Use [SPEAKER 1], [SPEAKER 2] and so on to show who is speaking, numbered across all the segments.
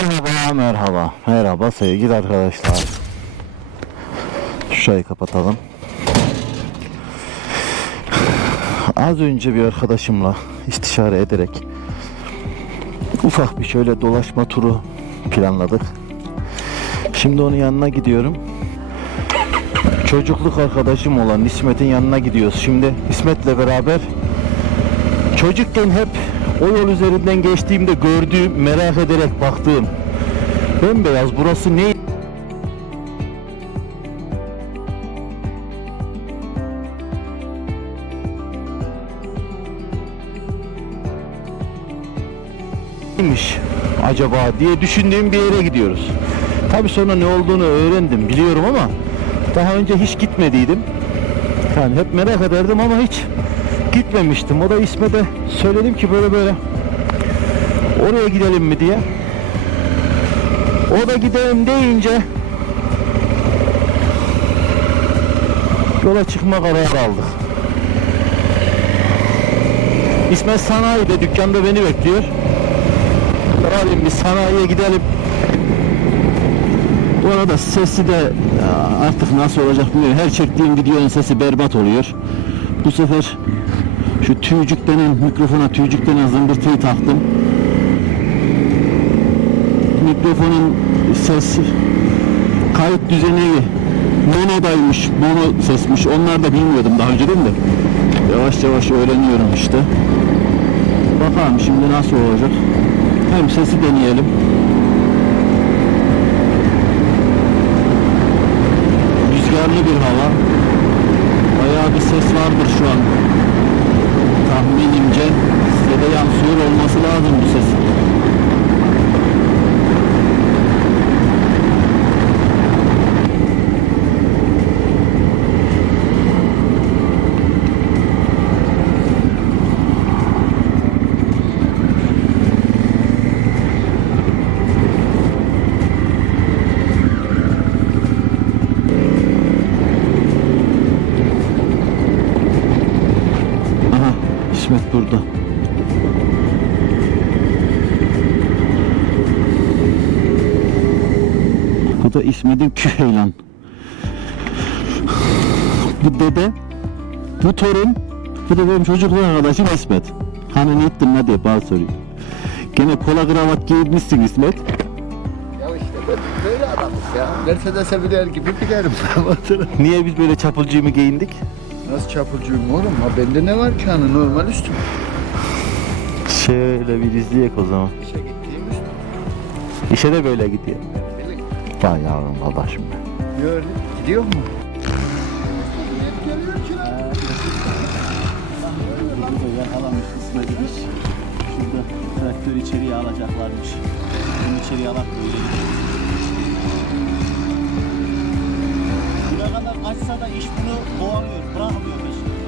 [SPEAKER 1] Merhaba, merhaba, merhaba sevgili arkadaşlar. Şurayı kapatalım. Az önce bir arkadaşımla istişare ederek ufak bir şöyle dolaşma turu planladık. Şimdi onun yanına gidiyorum. Çocukluk arkadaşım olan İsmet'in yanına gidiyoruz. Şimdi İsmet'le beraber çocukken hep o yol üzerinden geçtiğimde gördüğüm, merak ederek baktığım bembeyaz burası ne? neymiş acaba diye düşündüğüm bir yere gidiyoruz. Tabi sonra ne olduğunu öğrendim biliyorum ama daha önce hiç gitmediydim. Yani hep merak ederdim ama hiç gitmemiştim. O da İsmet'e söyledim ki böyle böyle oraya gidelim mi diye. O da gidelim deyince yola çıkma kararı aldık. İsmet sanayide dükkanda beni bekliyor. Alayım bir sanayiye gidelim. Bu arada sesi de artık nasıl olacak bilmiyorum. Her çektiğim videonun sesi berbat oluyor. Bu sefer şu tüycük denen mikrofona tüycük denen zımbırtıyı taktım. Mikrofonun ses kayıt düzeni monodaymış, mono sesmiş. Onlar da bilmiyordum daha önceden de. Yavaş yavaş öğreniyorum işte. Bakalım şimdi nasıl olacak. Hem sesi deneyelim. Rüzgarlı bir hava. Bayağı bir ses vardır şu an. Tahminimce size de yansıyor olması lazım bu ses. Da İsmet'in Küheylan. Bu dede, bu torun, bu da benim çocukluk arkadaşım İsmet. Hani ne ettin ne diye bana soruyor. Gene kola kravat giymişsin İsmet.
[SPEAKER 2] Ya işte böyle adamız ya. Mercedes'e biner gibi binerim.
[SPEAKER 1] Niye biz böyle çapulcuyu mu giyindik?
[SPEAKER 2] Nasıl çapulcuyum oğlum? Ha bende ne var ki hani normal üstüm.
[SPEAKER 1] Şöyle bir izleyek o zaman.
[SPEAKER 2] İşe gittiğim üstüm.
[SPEAKER 1] İşe de böyle gidiyor. Vay yavrum kardeşim
[SPEAKER 2] öyle? Gidiyor mu?
[SPEAKER 3] Burada yakalamış kısmetmiş. Şurada traktör içeriye alacaklarmış. Bunu içeriye alak böyle. Buraya kadar kaçsa da iş bunu kovalıyor, bırakmıyor peşini.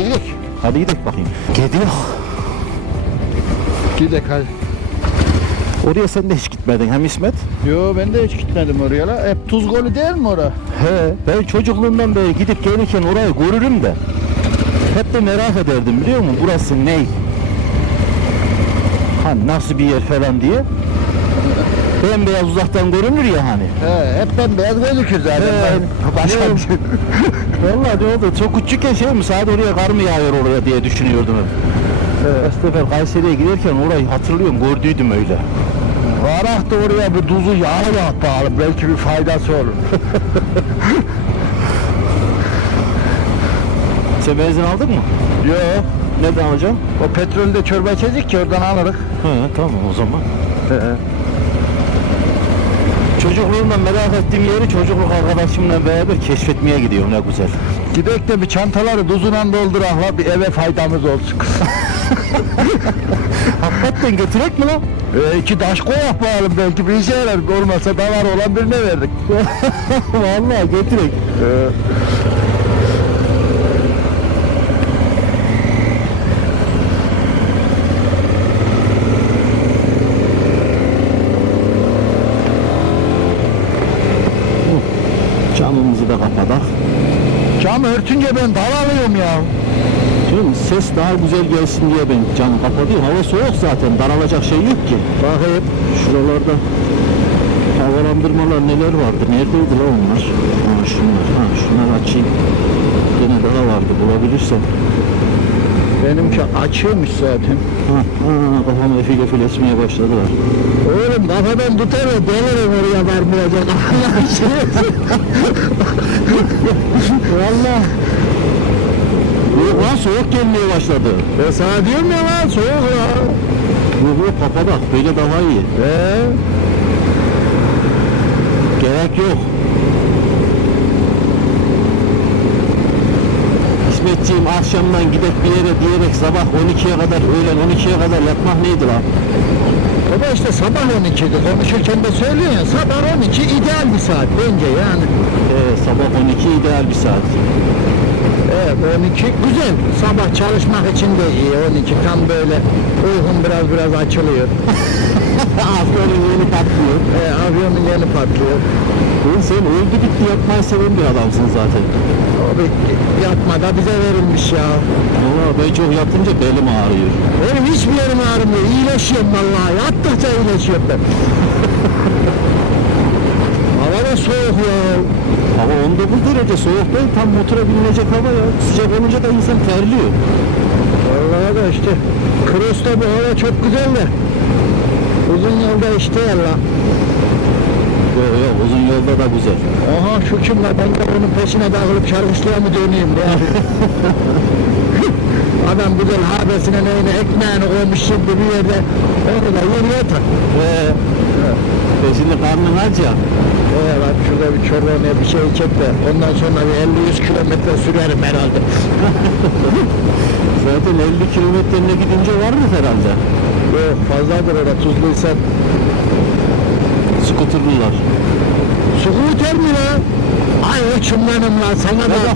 [SPEAKER 1] Hadi gidelim. Hadi gidelim bakayım. Gidiyor.
[SPEAKER 2] Gidek hadi.
[SPEAKER 1] Oraya sen de hiç gitmedin hem İsmet?
[SPEAKER 2] Yo ben de hiç gitmedim oraya la. Hep tuz golü değil mi ora?
[SPEAKER 1] He, ben çocukluğumdan beri gidip gelirken orayı görürüm de. Hep de merak ederdim biliyor musun? Burası ne? Hani nasıl bir yer falan diye. Bembeyaz uzaktan görünür ya hani.
[SPEAKER 2] He, hep ben beyaz gözükür zaten.
[SPEAKER 1] He,
[SPEAKER 2] Başka bir şey.
[SPEAKER 1] Vallahi ne oldu? Çok küçükken şey mi? Sadece oraya kar mı yağıyor oraya diye düşünüyordum hep. Evet. sefer Kayseri'ye giderken orayı hatırlıyorum, gördüydüm öyle.
[SPEAKER 2] Varak da oraya bir tuzu yağı da bağlı. Belki bir faydası olur.
[SPEAKER 1] Sen benzin aldın mı?
[SPEAKER 2] Yo.
[SPEAKER 1] Nereden alacağım?
[SPEAKER 2] O petrolde çorba içecek ki oradan alırız.
[SPEAKER 1] He, tamam o zaman. Çocukluğumdan merak ettiğim yeri çocukluk arkadaşımla beraber keşfetmeye gidiyorum ne güzel.
[SPEAKER 2] Gidek de bir çantaları tuzuna doldurakla bir eve faydamız olsun.
[SPEAKER 1] Hakikaten götürek mi lan?
[SPEAKER 2] e, iki taş koyak bağalım belki bir işe yarar. Olmasa davar olan birine verdik.
[SPEAKER 1] Vallahi götürek. Camımızı da kapadak.
[SPEAKER 2] Cam örtünce ben daralıyorum ya.
[SPEAKER 1] Canım ses daha güzel gelsin diye ben camı kapatıyorum. Hava soğuk zaten. Daralacak şey yok ki. Bakayım şuralarda havalandırmalar neler vardı? Neredeydi lan onlar? Ha şunlar. Ha şunları açayım. Gene daha vardı bulabilirsem.
[SPEAKER 2] Benimki açıyormuş zaten.
[SPEAKER 1] Ha, ha kafam efil efil esmeye başladılar.
[SPEAKER 2] Oğlum kafadan tutar ya delirim oraya varmayacak.
[SPEAKER 1] Valla. Yok lan soğuk gelmeye başladı.
[SPEAKER 2] Ben sana diyorum ya lan soğuk ya.
[SPEAKER 1] Yok yok kapadak. Böyle daha iyi.
[SPEAKER 2] He?
[SPEAKER 1] Gerek yok. İsmetciğim akşamdan gidip bir yere diyerek sabah 12'ye kadar öğlen 12'ye kadar yatmak neydi lan?
[SPEAKER 2] Baba işte sabah 12'de konuşurken de söylüyorsun ya sabah 12 ideal bir saat bence yani.
[SPEAKER 1] Ee, sabah 12 ideal bir saat.
[SPEAKER 2] Evet 12 güzel. Sabah çalışmak için de iyi 12 tam böyle uygun biraz biraz açılıyor.
[SPEAKER 1] Aferin yeni patlıyor.
[SPEAKER 2] E, avyonun yeni patlıyor.
[SPEAKER 1] Oğlum sen öldü bitti yapmayı seven bir adamsın zaten.
[SPEAKER 2] Abi yatma da bize verilmiş ya.
[SPEAKER 1] Valla ben çok yatınca belim ağrıyor.
[SPEAKER 2] Benim hiçbir yerim ağrımıyor. İyileşiyorum vallahi. Yattıkça iyileşiyorum ben. Hava da soğuk ya.
[SPEAKER 1] Hava 19 derece soğuk değil tam motora binilecek hava ya. Sıcak olunca da insan terliyor.
[SPEAKER 2] Vallahi da işte Cross'ta bu hava çok güzel de. Uzun yolda işte yalla.
[SPEAKER 1] Yok yok uzun yolda da güzel.
[SPEAKER 2] Aha şu kim la ben de onun peşine dağılıp çarpışlığa mı döneyim ya. Adam güzel habesine neyine ekmeğini koymuş şimdi bir yerde. Onu da yürüyor tak.
[SPEAKER 1] Ee, e şimdi karnın aç ya.
[SPEAKER 2] Ee, bak şurada bir çorba ne bir şey çek de ondan sonra bir 50-100 kilometre sürerim herhalde.
[SPEAKER 1] Zaten 50 kilometreline gidince vardır herhalde.
[SPEAKER 2] Yok fazladır orada tuzluysa.
[SPEAKER 1] Skuterlılar.
[SPEAKER 2] Scooter mi lan? Ay uçum benim lan sana da.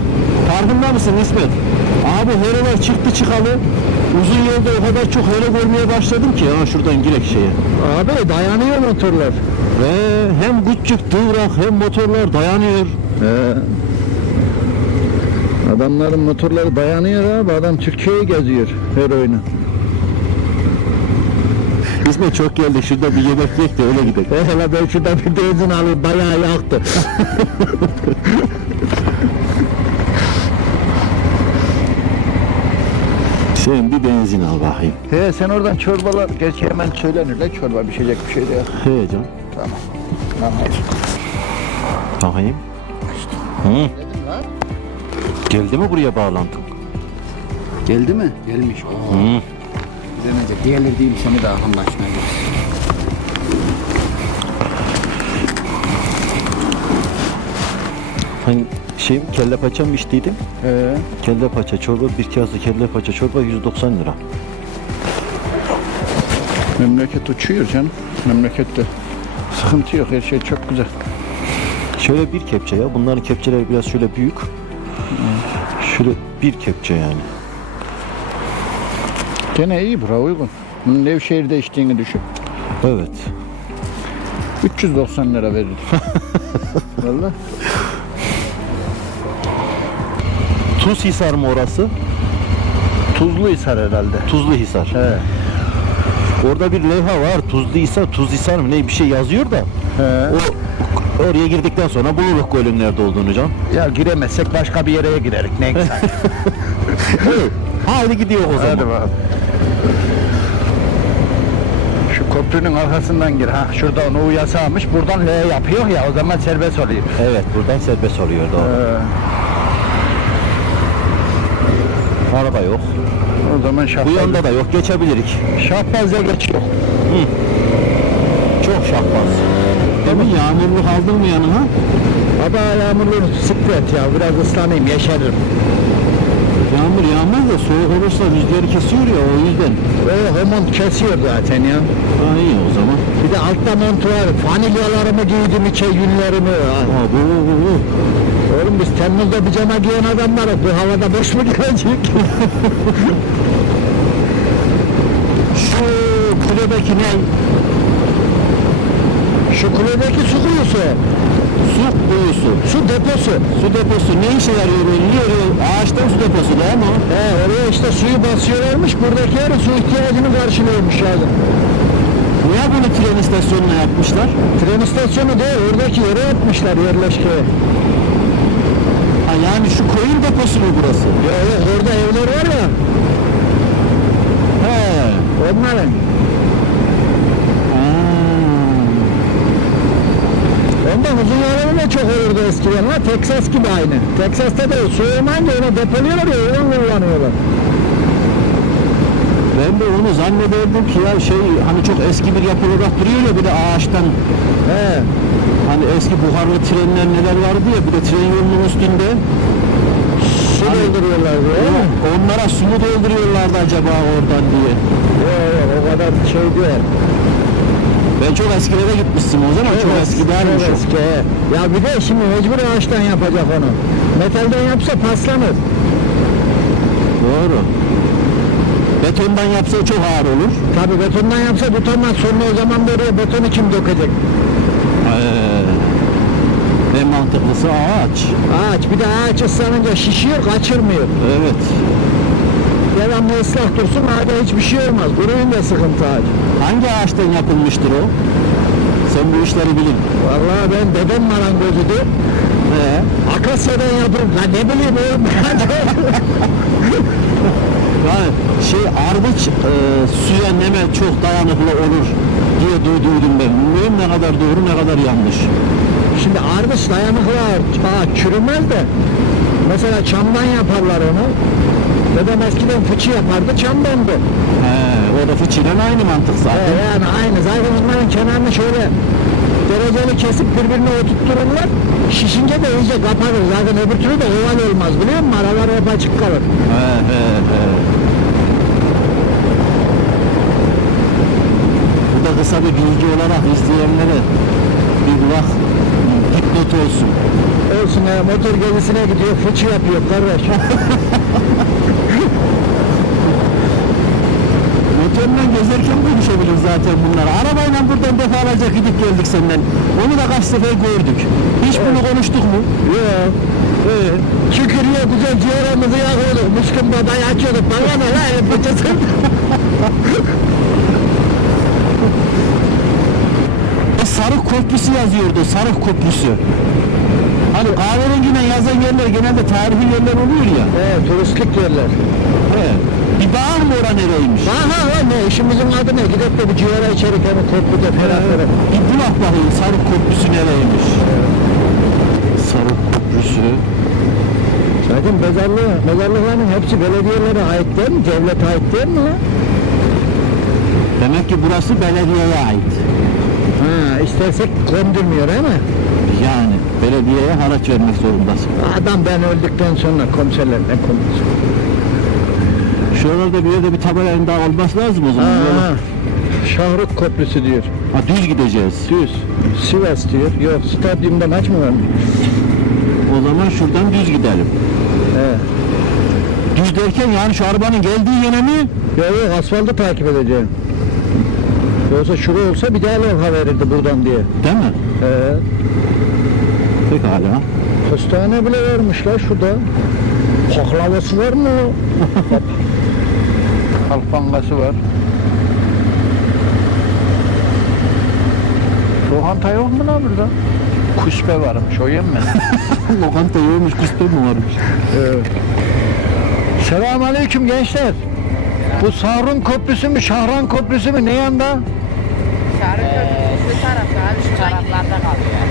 [SPEAKER 1] farkında mısın İsmet? Abi heralar çıktı çıkalı. Uzun yolda o kadar çok hera görmeye başladım ki. Ha şuradan girek şeye.
[SPEAKER 2] Abi dayanıyor motorlar.
[SPEAKER 1] Ve hem küçük dıvrak hem motorlar dayanıyor.
[SPEAKER 2] He. Adamların motorları dayanıyor abi. Adam Türkiye'yi geziyor her oyunu.
[SPEAKER 1] İsmet çok geldi. Şurada bir yemek yek de öyle gidelim.
[SPEAKER 2] Hele ben şurada bir benzin alayım bayağı yaktı.
[SPEAKER 1] Sen bir benzin al bakayım.
[SPEAKER 2] He sen oradan çorbalar gerçi hemen söylenir de çorba pişecek bir şey de yok.
[SPEAKER 1] He canım.
[SPEAKER 2] Tamam. Tamam.
[SPEAKER 1] Bakayım. Hı. Geldi mi buraya bağlantın?
[SPEAKER 4] Geldi mi? Gelmiş.
[SPEAKER 1] Hı.
[SPEAKER 4] Demeyecek. Diğerleri değil seni daha anlaşmaya
[SPEAKER 1] Hani şey kelle paça mı içtiydim?
[SPEAKER 2] He.
[SPEAKER 1] Kelle paça çorba, bir kase kelle paça çorba 190 lira.
[SPEAKER 2] Memleket uçuyor canım. Memlekette sıkıntı yok. Her şey çok güzel.
[SPEAKER 1] Şöyle bir kepçe ya. Bunların kepçeleri biraz şöyle büyük. Şöyle bir kepçe yani.
[SPEAKER 2] Gene iyi bura uygun. Bunun Nevşehir'de içtiğini düşün.
[SPEAKER 1] Evet.
[SPEAKER 2] 390 lira verdim. Valla.
[SPEAKER 1] Tuzhisar mı orası?
[SPEAKER 2] Tuzlu hisar herhalde.
[SPEAKER 1] Tuzluhisar.
[SPEAKER 2] He.
[SPEAKER 1] Orada bir levha var. Tuzluhisar, Tuzhisar mı ne bir şey yazıyor da.
[SPEAKER 2] He.
[SPEAKER 1] O oraya girdikten sonra buluruz gölün nerede olduğunu can.
[SPEAKER 2] Ya giremezsek başka bir yere girerik ne güzel.
[SPEAKER 1] Hadi gidiyor o zaman.
[SPEAKER 2] Hadi bakalım. Şu köprünün arkasından gir. Ha şurada onu yasağmış. Buradan L yapıyor ya o zaman serbest oluyor.
[SPEAKER 1] Evet buradan serbest oluyor doğru.
[SPEAKER 2] Ee,
[SPEAKER 1] Araba yok.
[SPEAKER 2] o zaman
[SPEAKER 1] Bu
[SPEAKER 2] şahbaz.
[SPEAKER 1] yanda da yok geçebilirik.
[SPEAKER 2] Şahbaz'a geçiyor.
[SPEAKER 1] Çok şahbaz. Demin yağmurlu kaldın mı yanına?
[SPEAKER 2] Baba yağmurlu sıklet ya biraz ıslanayım yeşeririm.
[SPEAKER 1] Yağmur yağmaz da soğuk olursa rüzgarı kesiyor ya o yüzden.
[SPEAKER 2] O homon kesiyor zaten ya.
[SPEAKER 1] Ha iyi o zaman.
[SPEAKER 2] Bir de altta mont var. Fanilyalarımı giydim içe yünlerimi. Ha.
[SPEAKER 1] Bu bu bu. bu.
[SPEAKER 2] Oğlum biz Temmuz'da pijama giyen adamlarız. Bu havada boş mu girecek?
[SPEAKER 1] Şu kuledeki ne?
[SPEAKER 2] Şu kuledeki su kuyusu.
[SPEAKER 1] Su kuyusu.
[SPEAKER 2] Su deposu.
[SPEAKER 1] Su deposu ne işe yarıyor? Niye yarıyor? Ağaçtan su deposu değil mi?
[SPEAKER 2] He, oraya işte suyu basıyorlarmış. Buradaki yarı su ihtiyacını karşılıyormuş yani.
[SPEAKER 1] Niye bunu tren istasyonuna yapmışlar?
[SPEAKER 2] Tren istasyonu değil, oradaki yere yapmışlar yerleşkeye.
[SPEAKER 1] Ha yani şu koyun deposu mu burası?
[SPEAKER 2] Ya orada evler var ya,
[SPEAKER 1] He.
[SPEAKER 2] onların.
[SPEAKER 1] Ha.
[SPEAKER 2] Ondan uzun yolları da çok olurdu eskiden la, Texas gibi aynı. Texas'ta da su olmayınca onu depoluyorlar ya, oradan kullanıyorlar.
[SPEAKER 1] Ben de onu zannederdim ki ya şey hani çok eski bir yapı olarak duruyor ya bir de ağaçtan
[SPEAKER 2] He,
[SPEAKER 1] hani eski buharlı trenler neler vardı ya bir de tren yolunun üstünde
[SPEAKER 2] su dolduruyorlar diye.
[SPEAKER 1] Yok, onlara su mu dolduruyorlardı acaba oradan diye.
[SPEAKER 2] Yok yok, o kadar şey değil.
[SPEAKER 1] Ben çok eskilere gitmiştim o zaman çok eski değilmiş
[SPEAKER 2] Çok eski. Ya bir de şimdi mecbur ağaçtan yapacak onu. Metalden yapsa paslanır.
[SPEAKER 1] Doğru. Betondan yapsa çok ağır olur.
[SPEAKER 2] Tabi betondan yapsa betondan sonra o zaman böyle betonu kim dökecek?
[SPEAKER 1] Ee, en mantıklısı ağaç.
[SPEAKER 2] Ağaç bir de ağaç ıslanınca şişiyor kaçırmıyor.
[SPEAKER 1] Evet.
[SPEAKER 2] Devamlı ıslah dursun ağaca hiçbir şey olmaz. Kuruyunca sıkıntı ağaç.
[SPEAKER 1] Hangi ağaçtan yapılmıştır o? Sen bu işleri bilin.
[SPEAKER 2] Vallahi ben dedem marangozuydu.
[SPEAKER 1] Ee,
[SPEAKER 2] Akasya'dan yapılır. La ne bileyim oğlum.
[SPEAKER 1] yani şey ardıç e, suya neme çok dayanıklı olur diye duyduydum ben. Bilmiyorum ne kadar doğru ne kadar yanlış.
[SPEAKER 2] Şimdi ardıç dayanıklı ağaç çürümez de. Mesela çamdan yaparlar onu. Dedem eskiden fıçı yapardı çamdandı.
[SPEAKER 1] He, da fıçıyla aynı mantık zaten.
[SPEAKER 2] yani aynı. Zaten onların kenarını şöyle dereceli kesip birbirine oturttururlar. Şişince de iyice kapanır. Zaten öbür türlü de oval olmaz biliyor musun? Aralar hep açık kalır.
[SPEAKER 1] He, he, he. Bu da kısa bir bilgi olarak izleyenlere bir kulak dipnot olsun.
[SPEAKER 2] Olsun ya motor gezisine gidiyor fıçı yapıyor kardeş.
[SPEAKER 1] Motorla gezerken konuşabilir zaten bunlar. Arabayla buradan defalarca gidip geldik senden. Onu da kaç sefer gördük. Hiç bunu konuştuk mu?
[SPEAKER 2] Yok. Evet. Şükürüyor güzel ciğerimizi yakıyorduk. Müslüm babayı açıyorduk. Bana ne la el fıçısı.
[SPEAKER 1] E, Sarık Köprüsü yazıyordu. Sarık Köprüsü. Hani kahverengiyle yazan yerler genelde tarihi yerler oluyor ya.
[SPEAKER 2] Evet turistik yerler.
[SPEAKER 1] He. Bir bağ mı ora nereymiş?
[SPEAKER 2] Aha lan ne işimizin adı ne? Gidip de bir ciğer içerik hem korkuda ferah ferah.
[SPEAKER 1] Bir bulak bakayım Sarık Köprüsü nereymiş? Sarık Köprüsü.
[SPEAKER 2] Zaten mezarlığı, mezarlıkların hepsi belediyelere ait değil mi? Devlete ait değil mi lan?
[SPEAKER 1] Demek ki burası belediyeye ait.
[SPEAKER 2] Ha, istersek kondurmuyor değil mi?
[SPEAKER 1] Yani belediyeye haraç vermek zorundasın.
[SPEAKER 2] Adam ben öldükten sonra komiserler ne komiser?
[SPEAKER 1] Şuralarda bir yerde bir tabelanın daha olması lazım o zaman.
[SPEAKER 2] Ha, Şahruk Köprüsü diyor.
[SPEAKER 1] Ha, düz gideceğiz.
[SPEAKER 2] Düz. Sivas diyor. Yok stadyumdan açmıyor mu?
[SPEAKER 1] O zaman şuradan düz gidelim.
[SPEAKER 2] He.
[SPEAKER 1] Düz derken yani şu arabanın geldiği yöne mi?
[SPEAKER 2] Yok yok asfaltı takip edeceğim. Yoksa şuraya olsa bir daha levha verirdi buradan diye.
[SPEAKER 1] Değil mi?
[SPEAKER 2] He.
[SPEAKER 1] Pekala.
[SPEAKER 2] Hastane bile vermişler şurada. Paklavası var mı? Halk bankası var. Lokanta yok mu lan burada? Kuspe varmış, o yem mi?
[SPEAKER 1] Lokanta yiyormuş, kustur mu varmış?
[SPEAKER 2] evet. Selamun Aleyküm gençler. Bu Sahrun Köprüsü mü, Şahran Köprüsü mü? Ne yanda?
[SPEAKER 5] Şarkı şu tarafta abi şu taraflarda kalıyor.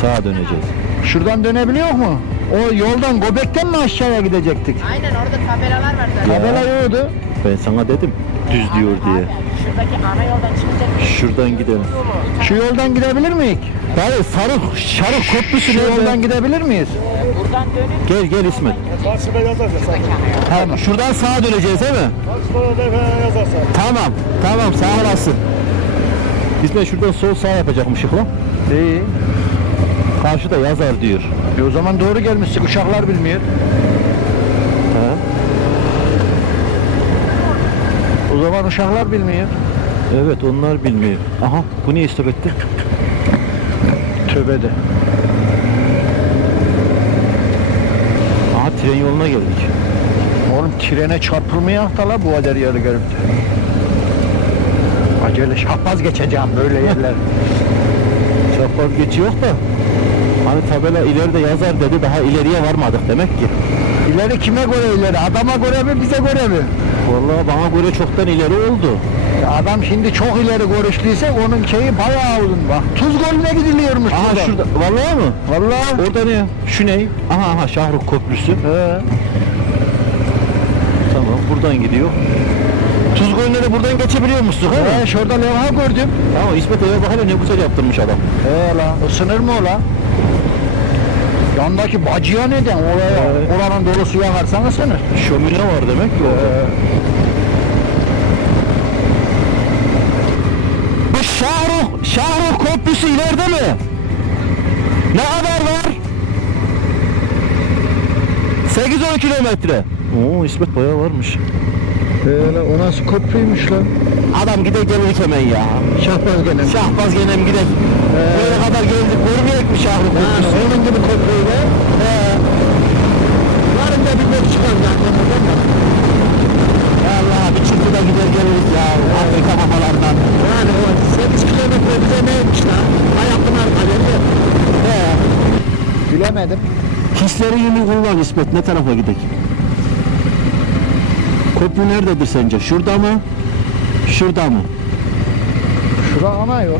[SPEAKER 1] Sağa döneceğiz.
[SPEAKER 2] Şuradan dönebiliyor mu? O yoldan Göbek'ten mi aşağıya gidecektik?
[SPEAKER 5] Aynen orada tabelalar var zaten.
[SPEAKER 2] Tabela yoktu.
[SPEAKER 1] Ben sana dedim, düz diyor diye.
[SPEAKER 5] Abi, şuradaki ana yoldan çıkacak.
[SPEAKER 1] Şuradan gidelim.
[SPEAKER 2] Şu yoldan gidebilir miyiz?
[SPEAKER 1] Dayı Sarık, Şarık Köprüsü
[SPEAKER 2] Şu
[SPEAKER 1] nerede?
[SPEAKER 2] yoldan gidebilir miyiz?
[SPEAKER 5] Buradan dönüp
[SPEAKER 1] Gel gel İsmet.
[SPEAKER 6] Karşıda yazarsa sen.
[SPEAKER 1] Tamam. Şuradan sağa döneceğiz değil mi?
[SPEAKER 6] Falan yazarsa.
[SPEAKER 1] Tamam. Tamam sağ olasın. İsmet şuradan sol sağ yapacakmışık lan.
[SPEAKER 2] İyi.
[SPEAKER 1] Karşıda yazar diyor.
[SPEAKER 2] E o zaman doğru gelmişsin. Uşaklar bilmiyor. O zaman uşaklar bilmiyor.
[SPEAKER 1] Evet onlar bilmiyor. Aha bu niye istop etti?
[SPEAKER 2] Tövbe de.
[SPEAKER 1] Aha tren yoluna geldik.
[SPEAKER 2] Oğlum trene çarpılmayak da la bu kadar yeri görüp de. Acele şahbaz geçeceğim böyle yerler.
[SPEAKER 1] Çapraz geçiyor da. Hani tabela ileride yazar dedi daha ileriye varmadık demek ki.
[SPEAKER 2] İleri kime göre ileri? Adama göre mi bize göre mi?
[SPEAKER 1] Vallahi bana göre çoktan ileri oldu.
[SPEAKER 2] Adam şimdi çok ileri görüşlüyse onun şeyi bayağı uzun bak. Tuz Gölü'ne gidiliyormuş
[SPEAKER 1] Aha
[SPEAKER 2] burada.
[SPEAKER 1] şurada. Vallahi mı?
[SPEAKER 2] Vallahi.
[SPEAKER 1] Orada ne? Şu ne? Aha aha Şahruk Köprüsü.
[SPEAKER 2] He.
[SPEAKER 1] Tamam buradan gidiyor. Tuz Gölü'ne de buradan geçebiliyor musun? He?
[SPEAKER 2] He, şurada levha gördüm.
[SPEAKER 1] Tamam İsmet eve bak hele ne güzel yaptırmış adam.
[SPEAKER 2] He la. O sınır mı o la? Yandaki bacıya neden? Oraya,
[SPEAKER 1] Evet.
[SPEAKER 2] oranın dolusu yakarsan sınır.
[SPEAKER 1] Şömine var demek ki orada. Bu Şahruk, Köprüsü ileride mi? Ne kadar var? 8-10 kilometre. Oo İsmet bayağı varmış.
[SPEAKER 2] He la, o nasıl köprüymüş lan?
[SPEAKER 1] Adam gide gelir hemen ya.
[SPEAKER 2] Şahbaz gene.
[SPEAKER 1] Şahbaz gene mi gidek? Böyle kadar geldik görmeyek mi Şahruk Köprüsü?
[SPEAKER 2] onun gibi köprüyle. He. Yarın da bir bok çıkar zaten.
[SPEAKER 1] Allah bir çırpıda gider geliriz ya. Afrika kafalardan.
[SPEAKER 2] Yani o 8 kilometre bize neymiş lan? Bayakpınar kalemi. He. Bilemedim.
[SPEAKER 1] Hisleri yönü kullan İsmet ne tarafa gidek? Köprü nerededir sence? Şurada mı? Şurada mı?
[SPEAKER 2] Şura ana yol.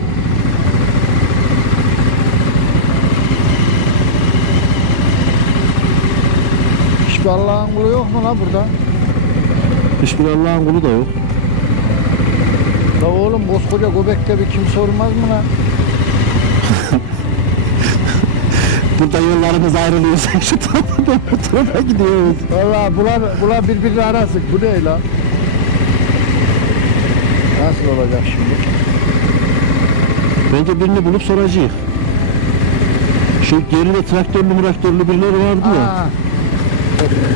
[SPEAKER 2] Hiçbir Allah'ın kulu yok mu la burada?
[SPEAKER 1] Hiçbir Allah'ın kulu da yok.
[SPEAKER 2] La oğlum koskoca göbekte bir kimse olmaz mı la?
[SPEAKER 1] Burada yollarımız ayrılıyor. Sen şu tarafa bu tarafa gidiyoruz.
[SPEAKER 2] Valla bunlar, bunlar birbirini arasın. Bu ne la? Nasıl olacak şimdi?
[SPEAKER 1] Bence birini bulup soracağız. Şu geride traktörlü traktörlü birileri vardı ya.
[SPEAKER 2] Aa,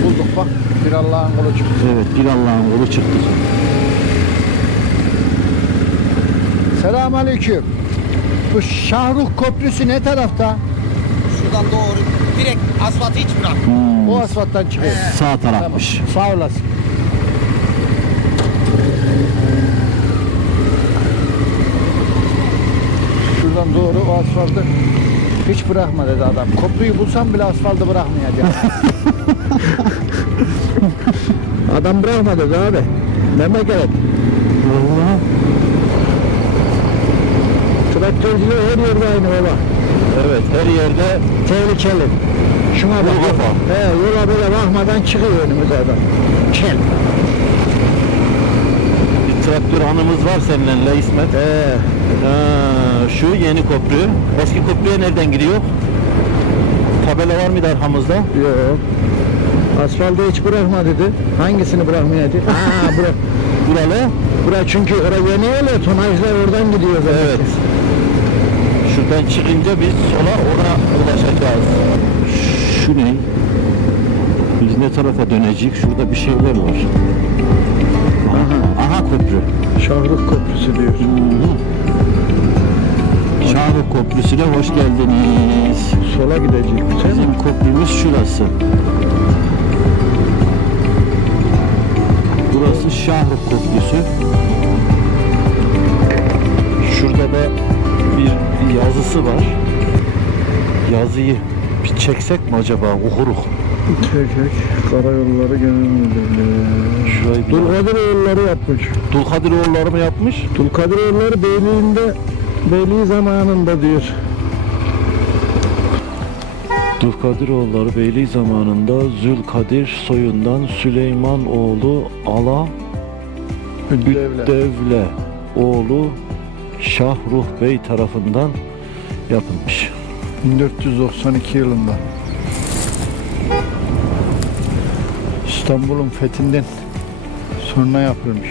[SPEAKER 2] bulduk bak. Bir Allah'ın kulu çıktı.
[SPEAKER 1] Evet bir Allah'ın kulu çıktı.
[SPEAKER 2] Selamun Aleyküm. Bu Şahruk Köprüsü ne tarafta?
[SPEAKER 7] Şuradan doğru direkt asfaltı hiç bırak.
[SPEAKER 2] O asfalttan çıkıyor.
[SPEAKER 1] Sağ tarafmış.
[SPEAKER 2] Sağ olasın. Şuradan doğru o asfaltı hiç bırakma dedi adam. Köprüyü bulsam bile asfaltı bırakmayacağım. adam bırakma dedi abi. Deme gerek.
[SPEAKER 1] Allah.
[SPEAKER 2] Traktörcüler her yerde aynı baba.
[SPEAKER 1] Evet her yerde
[SPEAKER 2] Tehlikeli. Şuna bak.
[SPEAKER 1] Kafa.
[SPEAKER 2] He, yola böyle bakmadan çıkıyor önümüze adam. Kel.
[SPEAKER 1] bir traktör anımız var seninle İsmet.
[SPEAKER 2] He.
[SPEAKER 1] Ha, şu yeni köprü. Eski köprüye nereden gidiyor? Tabela var mıydı arkamızda?
[SPEAKER 2] Yok. Asfaltı hiç bırakma dedi. Hangisini bırakmayacak? Aa bırak.
[SPEAKER 1] Buralı.
[SPEAKER 2] Bura çünkü oraya yeni öyle tonajlar oradan gidiyor zaten.
[SPEAKER 1] Evet. Şuradan çıkınca biz sola ona ulaşacağız. Şu ne? Biz ne tarafa dönecek? Şurada bir şeyler var. Aha, aha köprü.
[SPEAKER 2] Şahruk Köprüsü diyor.
[SPEAKER 1] Şahruk Köprüsü'ne hoş geldiniz.
[SPEAKER 2] Sola gidecek.
[SPEAKER 1] Bizim köprümüz şurası. Burası Şahruk Köprüsü. Şurada da bir yazısı var. Yazıyı bir çeksek mi acaba? Okuruk.
[SPEAKER 2] Çekek. Karayolları Genel Müdürlüğü.
[SPEAKER 1] Şurayı bir...
[SPEAKER 2] Dulkadiroğulları yapmış.
[SPEAKER 1] Dulkadiroğulları mı yapmış?
[SPEAKER 2] Dulkadiroğulları beyliğinde beyliği zamanında diyor.
[SPEAKER 1] Dulkadiroğulları Beyliği zamanında Zülkadir soyundan Süleyman oğlu Ala Üddevle oğlu Şahruh Bey tarafından yapılmış.
[SPEAKER 2] 1492 yılında. İstanbul'un fethinden sonra yapılmış.